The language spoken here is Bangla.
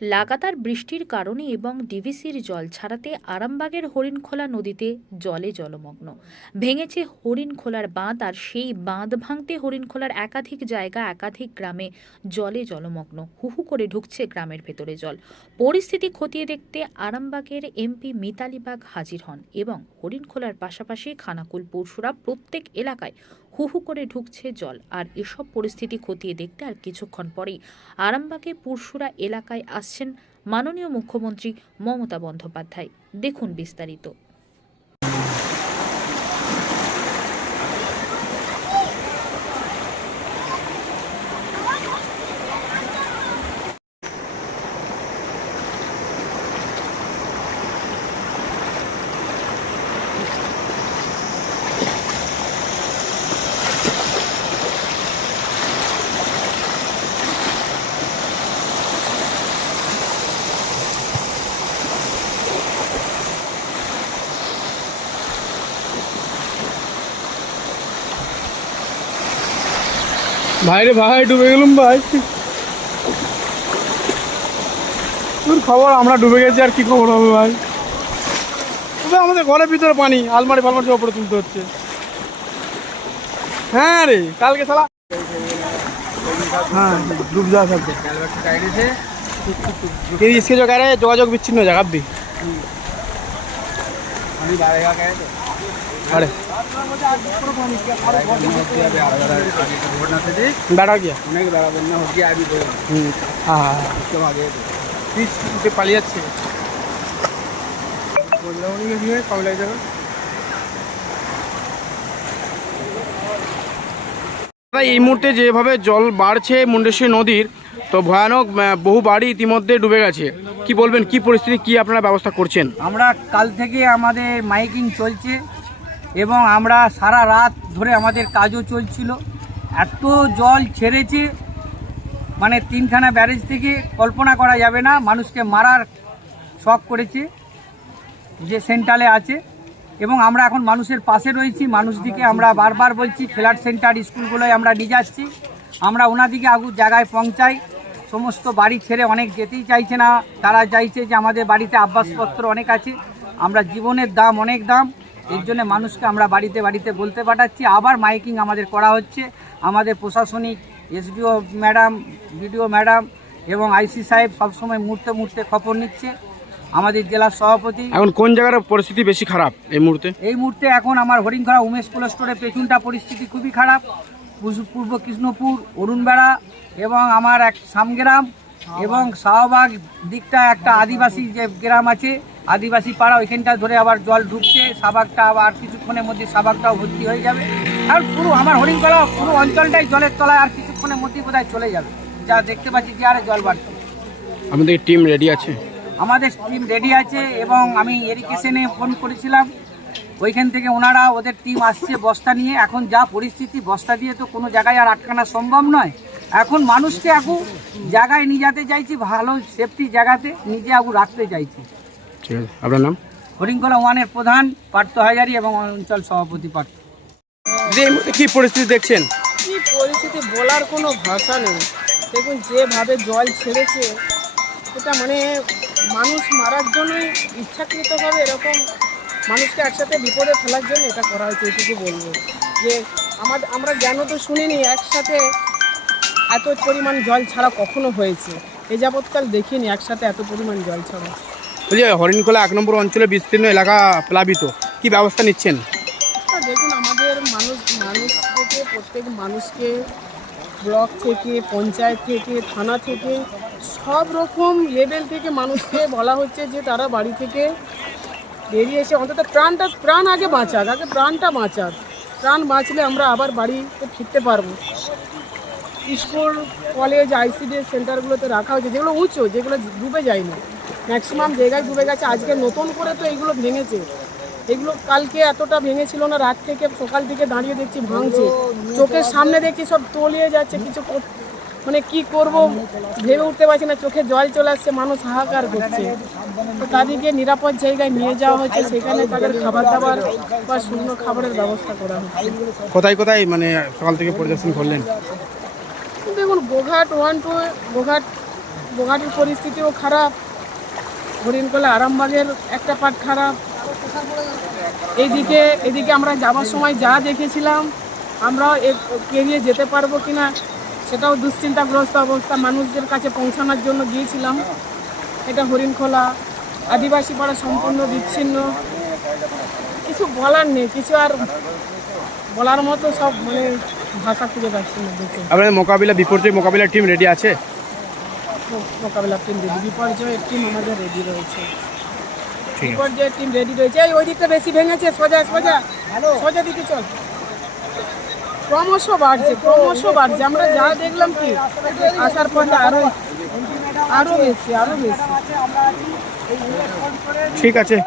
লাগাতার বৃষ্টির কারণে এবং ডিভিসির জল ছাড়াতে আরামবাগের হরিণখোলা নদীতে জলে জলমগ্ন। ভেঙেছে হরিণখোলার বাঁধ, আর সেই বাঁধ ভাঙতে হরিণখোলার একাধিক জায়গা, একাধিক গ্রামে জলে জলমগ্ন। হুহু করে ঢুকছে গ্রামের ভেতরে জল। পরিস্থিতি খতিয়ে দেখতে আরামবাগের এমপি মিতালি বাগ হাজির হন এবং হরিণখোলার পাশাপাশি খানাকুল, পরশুরা প্রত্যেক এলাকায় হুহু করে ঢুকছে জল। আর এসব পরিস্থিতি খতিয়ে দেখতে আর কিছুক্ষণ পরেই আরামবাগে পরশুরা এলাকায় আসছেন মাননীয় মুখ্যমন্ত্রী মমতা বন্দ্যোপাধ্যায়। দেখুন বিস্তারিত। ভাই রে ভাই, ডুবে গেলাম ভাই। তোর খবর? আমরা ডুবে গেছি, আর কি খবর হবে ভাই? তবে আমাদের ঘরের ভিতরে পানি, আলমারি ফালমারি সব উপরে তুলতে হচ্ছে। হ্যাঁ রে, কালকে সালা হ্যাঁ ডুব যাওয়া থাকবে। इसके जो कह रहे हैं যোগাযোগ বিচ্ছিন্ন हो जाएगा अभी। अरे बैठा गया हाँ পালিয়ে যাচ্ছে। এই মুহূর্তে যেভাবে জল বাড়ছে মুন্ডেশ্বরী নদীর, তো ভয়ানক বহু বাড়ি ইতিমধ্যে ডুবে গেছে। কি বলবেন, কি পরিস্থিতি, কি আপনারা ব্যবস্থা করছেন? আমরা কাল থেকে আমাদের মাইকিং চলছে এবং আমরা সারা রাত ধরে আমাদের কাজও চলছিল। এত জল ছেড়েছে, মানে তিনখানা ব্যারেজ থেকে কল্পনা করা যাবে না। মানুষকে মারার শখ করেছে যে সেন্ট্রালে আছে, এবং আমরা এখন মানুষের পাশে রয়েছি। মানুষদিকে আমরা বারবার বলছি, ফ্ল্যাট সেন্টার স্কুলগুলোয় আমরা নিয়ে যাচ্ছি। আমরা ওনাদিকে জায়গায় পৌঁছাই। সমস্ত বাড়ি ছেড়ে অনেক যেতেই চাইছে না, তারা চাইছে যে আমাদের বাড়িতে আবাসপত্র অনেক আছে। আমরা জীবনের দাম অনেক দাম, এর জন্য মানুষকে আমরা বাড়িতে বাড়িতে বলতে পাঠাচ্ছি। আবার মাইকিং আমাদের করা হচ্ছে। আমাদের প্রশাসনিক এসডিও ম্যাডাম, বিডিও ম্যাডাম এবং আইসি সাহেব সবসময় মুহূর্তে মুহূর্তে খবর নিচ্ছে। আমাদের জেলার সভাপতি। এখন কোন জায়গার পরিস্থিতি বেশি খারাপ এই মুহূর্তে? এই মুহূর্তে এখন আমার হরিণখোলা উমেশ কোল্ড স্টোরের পেছনটা পরিস্থিতি খুবই খারাপ। পূর্ব কৃষ্ণপুর, অরুণবেড়া এবং আমার এক সামগ্রাম এবং শাহবাগ দিকটা একটা আদিবাসী যে গ্রাম আছে, আদিবাসী পাড়া, ওইখানটা ধরে আবার জল ঢুকছে। শাহবাগটা আবার কিছুক্ষণের মধ্যে শাহবাগটাও ভর্তি হয়ে যাবে। আর পুরো আমার হরিণখোলা পুরো অঞ্চলটাই জলের তলায়, আর কিছুক্ষণের মধ্যেই বোধহয় চলে যাবে। যা দেখতে পাচ্ছি যে আরে জল বাড়ছে। আমাদের টিম রেডি আছে? আমাদের টিম রেডি আছে এবং আমি ইরিগেশনে ফোন করেছিলাম, ওইখান থেকে ওনারা ওদের টিম আসছে বস্তা নিয়ে। এখন যা পরিস্থিতি, বস্তা দিয়ে তো কোনো জায়গায় আর আটকানো সম্ভব নয়। এখন মানুষকে এখন জায়গায় নিয়ে যেতে চাইছি, ভালো সেফটি জায়গাতে নিজে রাখতে চাইছি। ঠিক আছে, আপনার নাম? হরিণখোলা ওয়ানের প্রধান পার্থ হাজারি এবং অঞ্চল সভাপতি পার্থ। কি পরিস্থিতি দেখছেন? কি পরিস্থিতি বলার কোনো ভাষা নেই। দেখুন যেভাবে জল ছেড়েছে, এটা মানে মানুষ মারার জন্যই ইচ্ছাকৃতভাবে এরকম মানুষকে একসাথে বিপদে ফেলার জন্য এটা করা হয়েছে। এটুকু বলবো যে আমরা জ্ঞান তো শুনিনি একসাথে এত পরিমাণ জল ছাড়া কখনো হয়েছে। এ যাবৎকাল দেখিনি একসাথে এত পরিমাণ জল ছাড়া। বলছি হরিণখোলা 1 নম্বর অঞ্চলে বিস্তীর্ণ এলাকা প্লাবিত, কি ব্যবস্থা নিচ্ছেন? দেখুন আমাদের মানুষ থেকে প্রত্যেক মানুষকে ব্লক থেকে, পঞ্চায়েত থেকে, থানা থেকে, সব রকম লেভেল থেকে মানুষকে বলা হচ্ছে যে তারা বাড়ি থেকে বেরিয়ে এসে অন্তত প্রাণ আগে বাঁচাক, আগে প্রাণটা বাঁচাক। প্রাণ বাঁচলে আমরা আবার বাড়িতে ফিরতে পারবো। স্কুল, কলেজ, আইসিডিএস সেন্টারগুলোতে রাখা হয়েছে, যেগুলো উঁচু, যেগুলো ডুবে যায়নি। ম্যাক্সিমাম জায়গায় ডুবে গেছে। আজকে নতুন করে তো এইগুলো ভেঙেছে। এগুলো কালকে এতটা ভেঙেছিল না, রাত থেকে সকাল থেকে দাঁড়িয়ে দেখছি ভাঙছে। চোখের সামনে দেখছি সব তলিয়ে যাচ্ছে। কিছু মানে কি করব ভেবে উঠতে পারছি না, চোখে জল চলে আসছে, মানুষ হাহাকার করছে। তো তাদেরকে নিরাপদ জায়গায় নিয়ে যাওয়া হচ্ছে, সেখানে তাদের খাবার দাবার বা শুকনো খাবারের ব্যবস্থা করা হচ্ছে। কোথায় কোথায় মানে সকাল থেকে পরিদর্শন করলেন? দেখুন গোঘাট 1 2, গোঘাট বোগাটির পরিস্থিতিও খারাপ, হরিণখোলা আরামবাগের একটা পার্ট খারাপ। এদিকে আমরা যাওয়ার সময় যা দেখেছিলাম আমরাও পেরিয়ে যেতে পারবো কিনা সেটাও দুশ্চিন্তাগ্রস্ত অবস্থা। মানুষদের কাছে পৌঁছানোর জন্য গিয়েছিলাম। এটা হরিণখোলা আদিবাসী পাড়া সম্পূর্ণ বিচ্ছিন্ন, কিছু বলার নেই, কিছু আর বলার মতো সব মানে ভাষা খুঁজে পাচ্ছি না। দেখে আপনাদের বিপর্যয় মোকাবিলার টিম রেডি আছে? মোকাবিলার টিম রেডি, বিপর্যয়ের টিম আমাদের রেডি রয়েছে। ঠিক আছে, বিপর্যয়ের টিম রেডি রয়েছে। এই ওই দিকটা বেশি ভেঙেছে, সোজা সোজা সোজা দিকে চল। ক্রমশ বাড়ছে। আমরা যা দেখলাম কি আসার পরে আরো বেশি। ঠিক আছে।